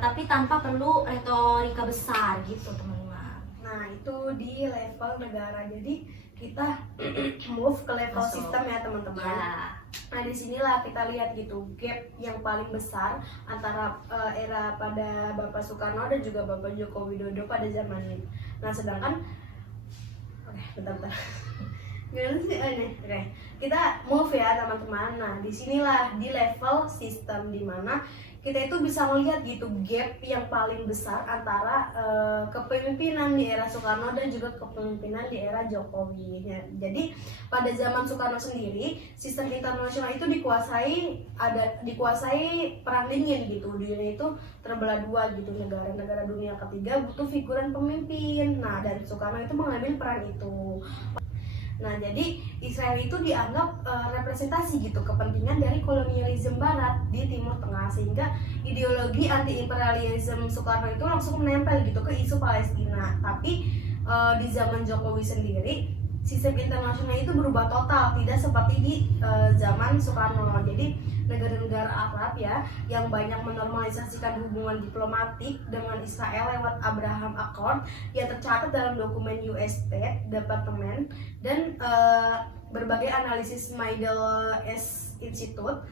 tapi tanpa perlu retorika besar gitu, teman-teman. Nah, itu di level negara. Jadi kita move ke level Masuk. sistem ya, teman-teman. Ya. Nah, disinilah kita lihat gitu gap yang paling besar antara era pada Bapak Soekarno dan juga Bapak Joko Widodo pada zaman ini. Nah, sedangkan bentar. Gimana sih? Oke. Kita move ya, teman-teman. Nah, disinilah di level sistem dimana kita itu bisa melihat gitu gap yang paling besar antara kepemimpinan di era Soekarno dan juga kepemimpinan di era Jokowi. Ya, jadi pada zaman Soekarno sendiri, sistem internasional itu dikuasai perang dingin gitu. Dunia itu terbelah dua gitu, negara-negara dunia ketiga butuh figuran pemimpin. Nah, dan Soekarno itu mengambil peran itu. Nah, jadi Israel itu dianggap representasi gitu kepentingan dari kolonialisme Barat di Timur Tengah, sehingga ideologi anti-imperialisme Soekarno itu langsung menempel gitu ke isu Palestina. Tapi di zaman Jokowi sendiri, sistem internasional itu berubah total, tidak seperti di zaman Soekarno. Jadi negara-negara Arab ya yang banyak menormalisasikan hubungan diplomatik dengan Israel lewat Abraham Accord yang tercatat dalam dokumen US State Department dan berbagai analisis Middle East Institute.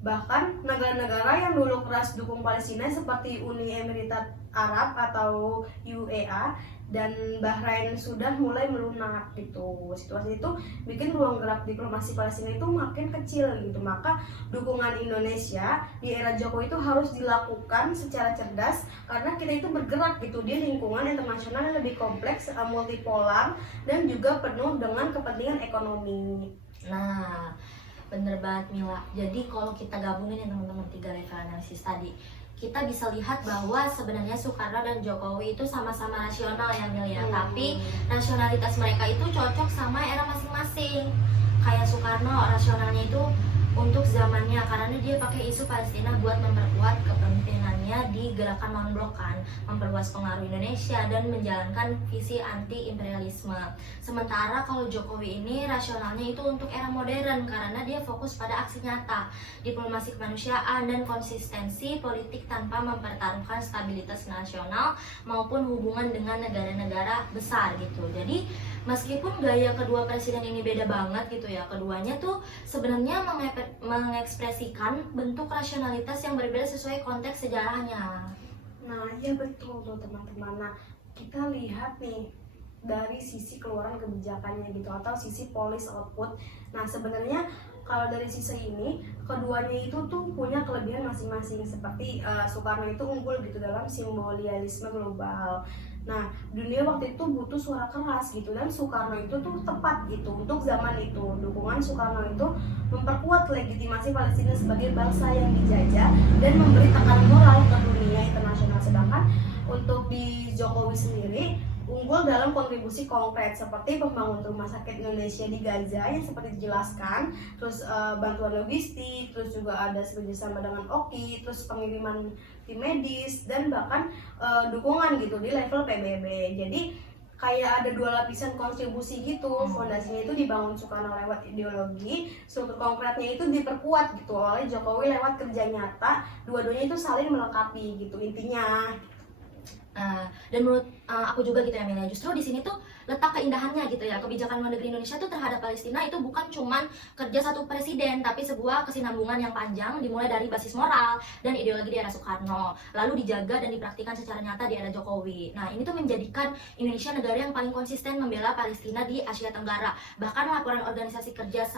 Bahkan negara-negara yang dulu keras dukung Palestina seperti Uni Emirat Arab atau UEA dan Bahrain sudah mulai melunak gitu. Situasi itu bikin ruang gerak diplomasi Palestina itu makin kecil gitu. Maka dukungan Indonesia di era Jokowi itu harus dilakukan secara cerdas karena kita itu bergerak gitu di lingkungan internasional yang lebih kompleks, multipolar, dan juga penuh dengan kepentingan ekonomi. Nah, bener banget Mila. Jadi kalau kita gabungin ya teman-teman 3 level analisis tadi, kita bisa lihat bahwa sebenarnya Soekarno dan Jokowi itu sama-sama rasional ya Mil ya. Tapi rasionalitas mereka itu cocok sama era masing-masing. Kayak Soekarno rasionalnya itu untuk zamannya karena dia pakai isu Palestina buat memperkuat kepemimpinannya di gerakan non-blok kan, memperluas pengaruh Indonesia dan menjalankan visi anti-imperialisme. Sementara kalau Jokowi ini rasionalnya itu untuk era modern karena dia fokus pada aksi nyata, diplomasi kemanusiaan dan konsistensi politik tanpa mempertaruhkan stabilitas nasional maupun hubungan dengan negara-negara besar gitu. Jadi meskipun gaya kedua presiden ini beda banget gitu ya, keduanya tuh sebenarnya mengekspresikan bentuk rasionalitas yang berbeda sesuai konteks sejarahnya. Nah, iya betul tuh teman-teman. Nah, kita lihat nih dari sisi keluaran kebijakannya gitu atau sisi policy output. Nah, sebenarnya kalau dari sisi ini keduanya itu tuh punya kelebihan masing-masing. Seperti Soekarno itu unggul gitu dalam simbolialisme global. Nah, dunia waktu itu butuh suara keras gitu dan Soekarno itu tuh tepat gitu untuk zaman itu. Dukungan Soekarno itu memperkuat legitimasi Palestina sebagai bangsa yang dijajah dan memberi tekanan moral ke dunia internasional. Sedangkan untuk di Jokowi sendiri unggul dalam kontribusi konkret seperti pembangunan rumah sakit Indonesia di Gaza yang seperti dijelaskan, terus bantuan logistik, terus juga ada kerjasama dengan OKI, terus pengiriman tim medis dan bahkan dukungan gitu di level PBB. Jadi kayak ada dua lapisan kontribusi gitu. Fondasinya itu dibangun Soekarno lewat ideologi, struktur konkretnya itu diperkuat gitu oleh Jokowi lewat kerja nyata. Dua-duanya itu saling melengkapi gitu intinya. Dan menurut aku juga gitu ya Mila, justru di sini tuh letak keindahannya gitu ya. Kebijakan luar negeri Indonesia tuh terhadap Palestina itu bukan cuman kerja satu presiden, tapi sebuah kesinambungan yang panjang dimulai dari basis moral dan ideologi di era Soekarno, lalu dijaga dan dipraktikkan secara nyata di era Jokowi. Nah, ini tuh menjadikan Indonesia negara yang paling konsisten membela Palestina di Asia Tenggara. Bahkan laporan organisasi kerja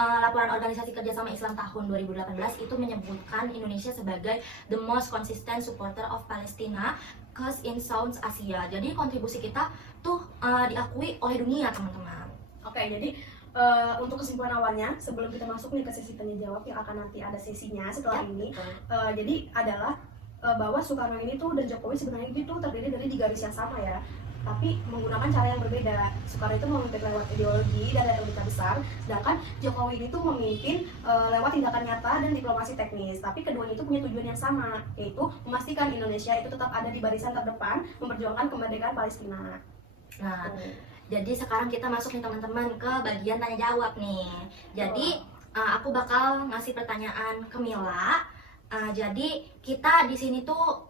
laporan Organisasi Kerjasama Islam tahun 2018 itu menyebutkan Indonesia sebagai the most consistent supporter of Palestina cause in South Asia. Jadi kontribusi kita tuh diakui oleh dunia, teman-teman. Oke, jadi untuk kesimpulan awalnya sebelum kita masuk nih ke sesi tanya jawab yang akan nanti ada sesinya setelah ini, jadi adalah bahwa Soekarno ini tuh dan Jokowi sebenarnya itu terdiri dari 3 garis yang sama ya, tapi menggunakan cara yang berbeda. Soekarno itu memimpin lewat ideologi dan retorika besar, sedangkan Jokowi ini tuh memimpin lewat tindakan nyata dan diplomasi teknis. Tapi keduanya itu punya tujuan yang sama, yaitu memastikan Indonesia itu tetap ada di barisan terdepan memperjuangkan kemerdekaan Palestina. Nah, jadi sekarang kita masuk nih teman-teman ke bagian tanya jawab nih. Jadi aku bakal ngasih pertanyaan ke Mila. Jadi kita di sini tuh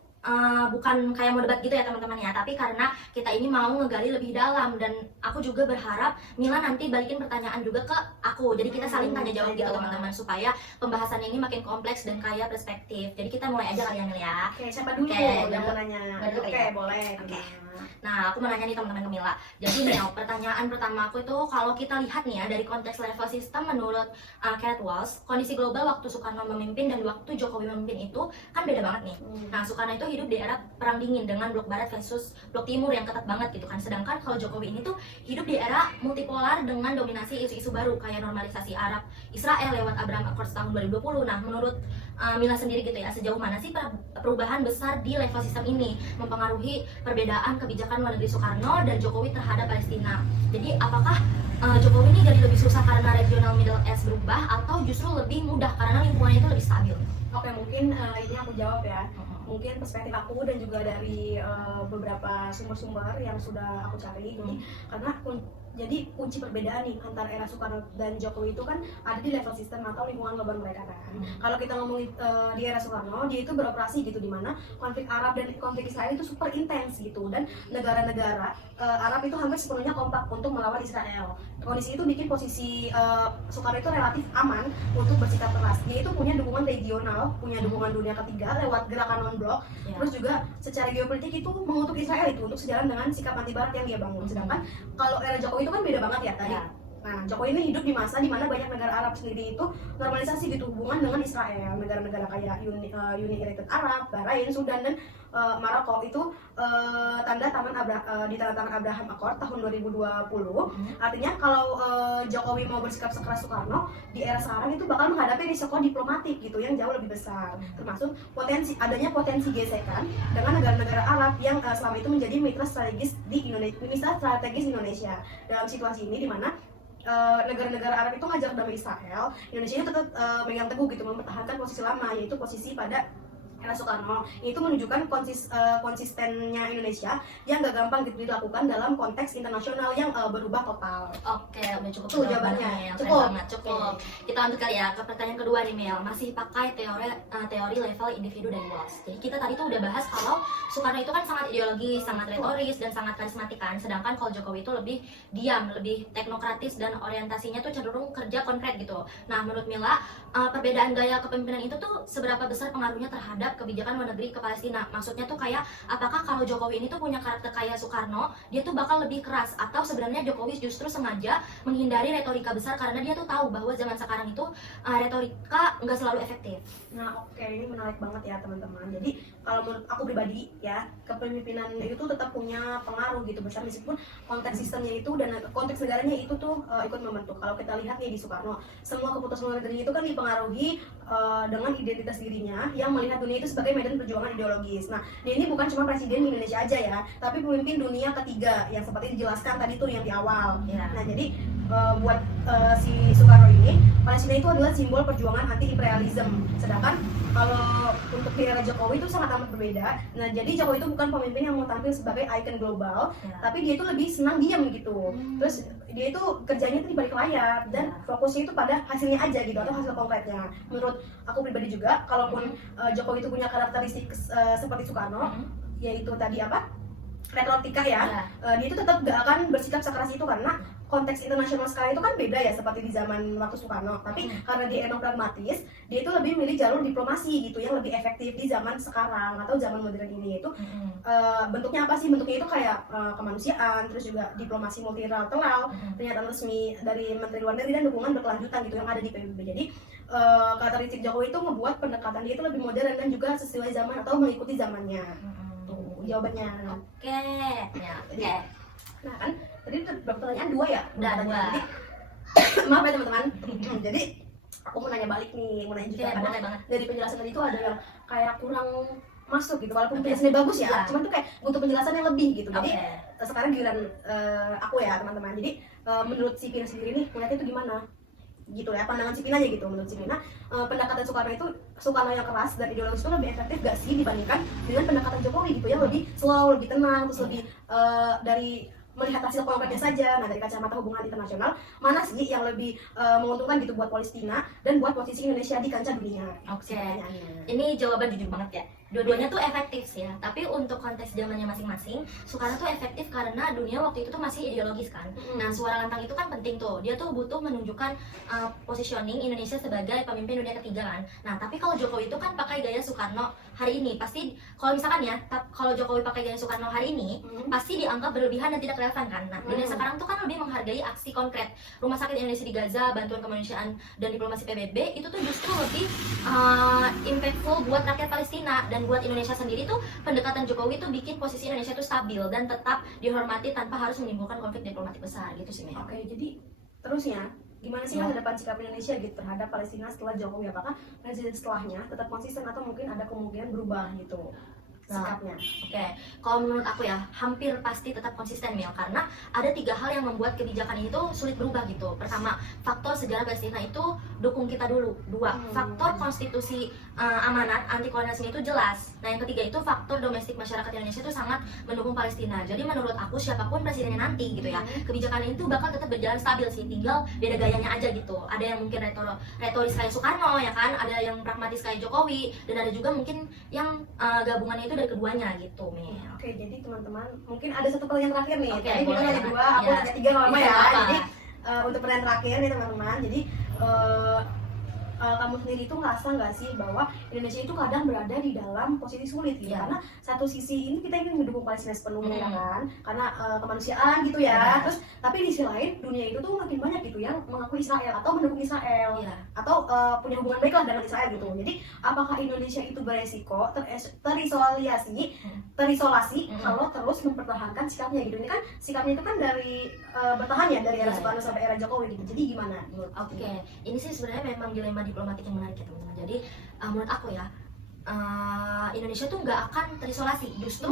bukan kayak mau debat gitu ya teman-teman ya, tapi karena kita ini mau ngegali lebih dalam dan aku juga berharap Mila nanti balikin pertanyaan juga ke aku. Jadi kita saling tanya jawab gitu teman-teman, supaya pembahasannya ini makin kompleks dan kaya perspektif. Jadi kita mulai aja kali ya Mila ya. Oke, siapa dulu yang mau nanya? Oke, boleh. Oke. Nah, aku mau nanya nih teman-teman ke Mila. Jadi Mil, pertanyaan pertama aku itu kalau kita lihat nih ya dari konteks level sistem menurut Kenneth Walsh, kondisi global waktu Soekarno memimpin dan waktu Jokowi memimpin itu kan beda banget nih. Nah, Soekarno itu hidup di era perang dingin dengan blok barat versus blok timur yang ketat banget gitu kan. Sedangkan kalau Jokowi ini tuh hidup di era multipolar dengan dominasi isu-isu baru kayak normalisasi Arab Israel lewat Abraham Accords tahun 2020. Nah, menurut Mila sendiri gitu ya, sejauh mana sih perubahan besar di level sistem ini mempengaruhi perbedaan kebijakan luar negeri Soekarno dan Jokowi terhadap Palestina? Jadi apakah Jokowi ini jadi lebih susah karena regional Middle East berubah atau justru lebih mudah karena lingkungannya itu lebih stabil? Oke, mungkin ini aku jawab ya. Mungkin perspektif aku dan juga dari beberapa sumber-sumber yang sudah aku cari. Jadi kunci perbedaan nih antara era Soekarno dan Jokowi itu kan ada di level sistem atau lingkungan global mereka kan. Kalau kita ngomongin di era Soekarno, dia itu beroperasi gitu, di mana konflik Arab dan konflik Israel itu super intens gitu, dan negara-negara Arab itu hampir sepenuhnya kompak untuk melawan Israel. Kondisi itu bikin posisi Soekarno itu relatif aman untuk bersikap keras. Dia itu punya dukungan regional, punya dukungan dunia ketiga lewat gerakan non-blok. Terus juga secara geopolitik itu mengutuk Israel itu untuk sejalan dengan sikap anti barat yang dia bangun. Sedangkan kalau era Jokowi itu kan beda banget ya tadi. Nah, Jokowi ini hidup di masa di mana banyak negara Arab sendiri itu normalisasi gitu hubungan dengan Israel. Negara-negara kayak Uni Emirat Arab, Bahrain, Sudan, dan Maroko itu ditandatangan Abraham Accord tahun 2020. Artinya kalau Jokowi mau bersikap sekeras Soekarno di era sekarang itu bakal menghadapi risiko diplomatik gitu yang jauh lebih besar, termasuk adanya potensi gesekan dengan negara-negara Arab yang selama itu menjadi mitra strategis Indonesia. Dalam situasi ini di mana negara-negara Arab itu ngajak damai Israel, Indonesia tetap megang teguh gitu mempertahankan posisi lama, yaitu posisi pada era Soekarno. Itu menunjukkan konsistennya Indonesia yang gak gampang gitu dilakukan dalam konteks internasional yang berubah total. Oke, udah cukup tuh jawabannya. Cukup. Kita lanjut kali ya ke pertanyaan kedua nih Mel. Masih pakai teori level individu dari Walsh. Jadi kita tadi tuh udah bahas kalau Soekarno itu kan sangat ideologis, sangat retoris, dan sangat karismatik kan. Sedangkan kalau Jokowi itu lebih diam, lebih teknokratis, dan orientasinya tuh cenderung kerja konkret gitu. Nah, menurut Mila, perbedaan gaya kepemimpinan itu tuh seberapa besar pengaruhnya terhadap kebijakan luar negeri ke Palestina? Maksudnya tuh kayak apakah kalau Jokowi ini tuh punya karakter kayak Soekarno, dia tuh bakal lebih keras, atau sebenarnya Jokowi justru sengaja menghindari retorika besar karena dia tuh tahu bahwa zaman sekarang itu retorika nggak selalu efektif. Nah, oke, ini menarik banget ya teman-teman. Jadi kalau menurut aku pribadi ya, kepemimpinan itu tetap punya pengaruh gitu besar, meskipun konteks sistemnya itu dan konteks negaranya itu tuh ikut membentuk. Kalau kita lihat nih di Soekarno, semua keputusan luar negeri itu kan dipengaruhi dengan identitas dirinya yang melihat dunia itu sebagai medan perjuangan ideologis. Nah, dia ini bukan cuma presiden Indonesia aja ya, tapi pemimpin dunia ketiga yang seperti dijelaskan tadi tuh yang di awal. Nah, jadi buat si Soekarno ini, Palestina itu adalah simbol perjuangan anti-imperialisme. Sedangkan kalau untuk di era Jokowi itu sangat amat berbeda. Nah, jadi Jokowi itu bukan pemimpin yang mau tampil sebagai ikon global, tapi dia itu lebih senang diam gitu. Terus dia itu kerjanya tuh di balik layar dan fokusnya itu pada hasilnya aja gitu, atau hasil konkretnya. Menurut aku pribadi juga, kalaupun Jokowi itu punya karakteristik seperti Soekarno, yaitu tadi apa? retorika ya, dia itu tetap gak akan bersikap sekeras itu karena konteks internasional sekarang itu kan beda ya seperti di zaman waktu Soekarno. Tapi karena dia emang pragmatis, dia itu lebih milih jalur diplomasi gitu yang lebih efektif di zaman sekarang atau zaman modern ini. Itu bentuknya apa sih? Bentuknya itu kayak kemanusiaan, terus juga diplomasi multilateral, pernyataan resmi dari Menteri Luar Negeri dan dukungan berkelanjutan gitu yang ada di PBB. Jadi kata Richard Jokowi itu membuat pendekatan dia itu lebih modern dan juga sesuai zaman atau mengikuti zamannya. Tuh jawabannya. Oke. Ya, oke. Nah kan, tadi pertanyaan 2 ya? Udah 2. Jadi, maaf ya teman-teman. Jadi aku mau nanya balik nih, mau nanya juga Oke, karena boleh banget. dari penjelasan tadi itu ada yang kayak kurang masuk gitu. Walaupun penjelasannya bagus ya, cuman tuh kayak butuh penjelasan yang lebih gitu. Jadi sekarang giliran aku ya teman-teman. Jadi menurut si Pina sendiri nih, melihatnya itu gimana? Gitu ya, pandangan si Pina aja gitu. Menurut si Pina, pendekatan Soekarno yang keras dan ideologis itu lebih efektif gak sih dibandingkan dengan pendekatan Jokowi gitu yang lebih slow, lebih tenang, terus lebih dari melihat hasil konkretnya saja. Nah dari kacamata hubungan internasional, mana sih yang lebih menguntungkan gitu buat Palestina dan buat posisi Indonesia di kancah dunia? Oke. Ini jawaban jujur banget ya. Dua-duanya tuh efektif sih ya, tapi untuk konteks zamannya masing-masing, Soekarno tuh efektif karena dunia waktu itu tuh masih ideologis kan. Nah, suara lantang itu kan penting tuh. Dia tuh butuh menunjukkan positioning Indonesia sebagai pemimpin dunia ketiga kan. Nah, tapi kalau Jokowi itu kan pakai gaya Soekarno hari ini, pasti kalau misalkan ya, kalau Jokowi pakai gaya Soekarno hari ini, pasti dianggap berlebihan dan tidak relevan kan. Nah, dunia sekarang tuh kan lebih menghargai aksi konkret. Rumah sakit Indonesia di Gaza, bantuan kemanusiaan dan diplomasi PBB itu tuh justru lebih impactful buat rakyat Palestina. Dan buat Indonesia sendiri tuh pendekatan Jokowi tuh bikin posisi Indonesia tuh stabil dan tetap dihormati tanpa harus menimbulkan konflik diplomatik besar gitu sih. Oke, jadi terusnya gimana sih masa depan sikap Indonesia gitu terhadap Palestina setelah Jokowi? Apakah presiden setelahnya tetap konsisten atau mungkin ada kemungkinan berubah gitu sikapnya? Oke, kalau menurut aku ya hampir pasti tetap konsisten Mil, karena ada 3 hal yang membuat kebijakan ini tuh sulit berubah gitu. Pertama, faktor sejarah Palestina itu dukung kita dulu. 2, faktor konstitusi amanat anti kolonialisme itu jelas. Nah yang ketiga itu faktor domestik masyarakat Indonesia itu sangat mendukung Palestina. Jadi menurut aku siapapun presidennya nanti gitu ya, kebijakan ini tuh bakal tetap berjalan stabil sih, tinggal beda gayanya aja gitu. Ada yang mungkin retoris kayak Soekarno ya kan, ada yang pragmatis kayak Jokowi, dan ada juga mungkin yang gabungannya itu dari keduanya gitu Mil. Oke, jadi teman-teman mungkin ada satu pertanyaan terakhir nih. Oke, Tadi kita nanya 2, aku nanya 3 nggak apa ya. Jadi untuk pertanyaan terakhir nih teman-teman. Jadi kamu sendiri itu ngerasa nggak sih bahwa Indonesia itu kadang berada di dalam posisi sulit gitu? Karena satu sisi ini kita ingin mendukung Palestina sepenuhnya kan, karena kemanusiaan gitu ya. Terus tapi di sisi lain dunia itu tuh makin banyak gitu yang mengakui Israel atau mendukung Israel atau punya hubungan baik lah dengan Israel gitu. Jadi apakah Indonesia itu beresiko terisolasi kalau terus mempertahankan sikapnya gitu? Ini kan sikapnya itu kan dari bertahan ya dari era Soekarno sampai era Jokowi gitu. Jadi gimana? Oke, ini sih sebenarnya memang dilema diplomatik yang menarik ya teman-teman. Jadi menurut aku ya Indonesia tuh nggak akan terisolasi, justru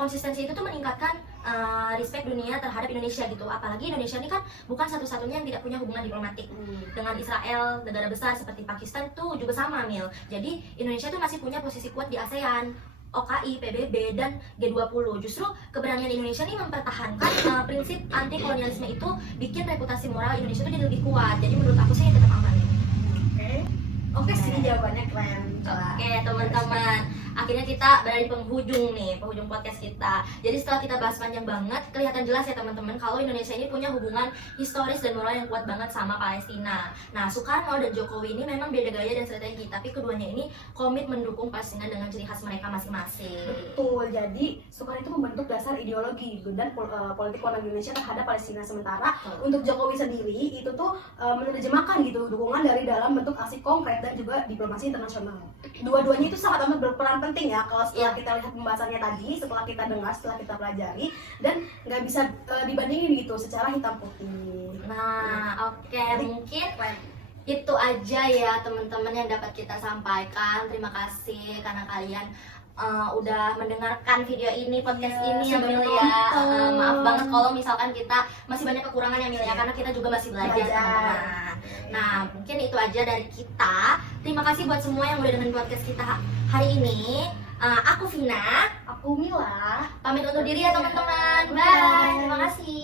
konsistensi itu tuh meningkatkan respect dunia terhadap Indonesia gitu. Apalagi Indonesia ini kan bukan satu-satunya yang tidak punya hubungan diplomatik dengan Israel, negara besar seperti Pakistan tuh juga sama Mil. Jadi Indonesia tuh masih punya posisi kuat di ASEAN, OKI, PBB, dan G20. Justru keberanian Indonesia nih mempertahankan prinsip anti kolonialisme itu bikin reputasi moral Indonesia tuh jadi lebih kuat. Jadi menurut aku sih tetap aman. Oke sih, jawabannya keren. Oke teman-teman, akhirnya kita berada di penghujung podcast kita. Jadi setelah kita bahas panjang banget, kelihatan jelas ya teman-teman kalau Indonesia ini punya hubungan historis dan moral yang kuat banget sama Palestina. Nah, Soekarno dan Jokowi ini memang beda gaya dan strategi, tapi keduanya ini komit mendukung Palestina dengan ciri khas mereka masing-masing. Betul, jadi Soekarno itu membentuk dasar ideologi dan politik luar negeri Indonesia terhadap Palestina. Sementara untuk Jokowi sendiri itu tuh menerjemahkan gitu dukungan dari dalam bentuk aksi konkret dan juga diplomasi internasional. Dua-duanya itu sangat amat berperan penting ya kalau setelah kita lihat pembahasannya tadi, setelah kita dengar, setelah kita pelajari, dan nggak bisa dibandingin gitu secara hitam putih. Nah, oke, mungkin itu aja ya teman-teman yang dapat kita sampaikan. Terima kasih karena kalian udah mendengarkan video ini, podcast ini ya Mil ya. Maaf banget kalau misalkan kita masih banyak kekurangan ya Mil ya, karena kita juga masih belajar teman-teman. Nah, mungkin itu aja dari kita. Terima kasih buat semua yang udah dengerin podcast kita hari ini. Aku Vina, aku Mila. Pamit undur diri ya teman-teman. Bye. Terima kasih.